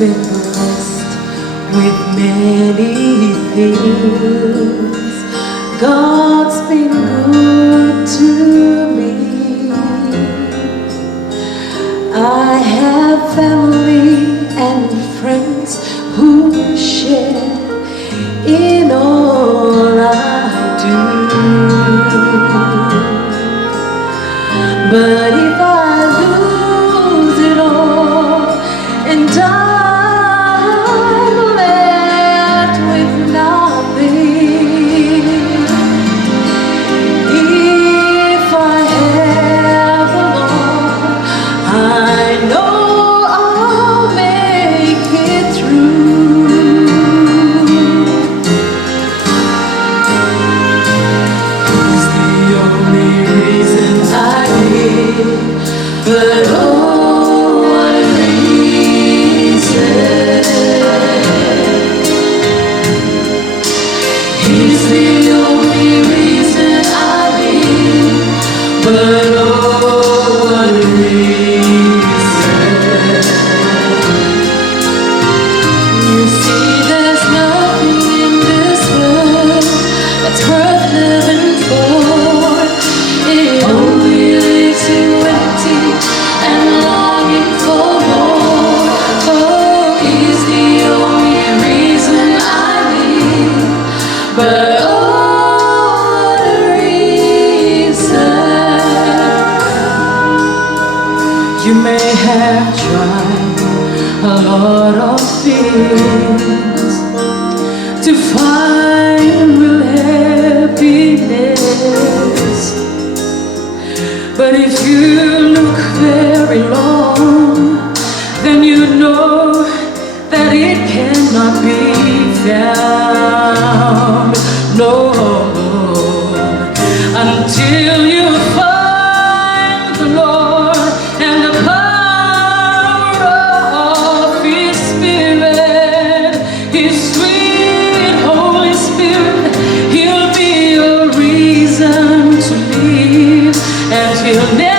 been blessed with many things. God's been good to me. I have family and friends who share in all I do. But if I lose it all and I'm left with nothing, if I have the Lord, I know I'll make it through. He's the only reason I live, but oh, what a reason. He's the only reason I live, but oh, what a reason. You see, there's nothing in this world that's worth living for. It only leaves you empty and longing for more. Oh, he's the only reason I live, but oh, what a reason. You may have tried a lot of things to find real happiness, but if you look very long, then you know that it cannot be found. No, until you find the Lord and the power of His Spirit, His sweet Holy Spirit. He'll be a reason to live, and He'll never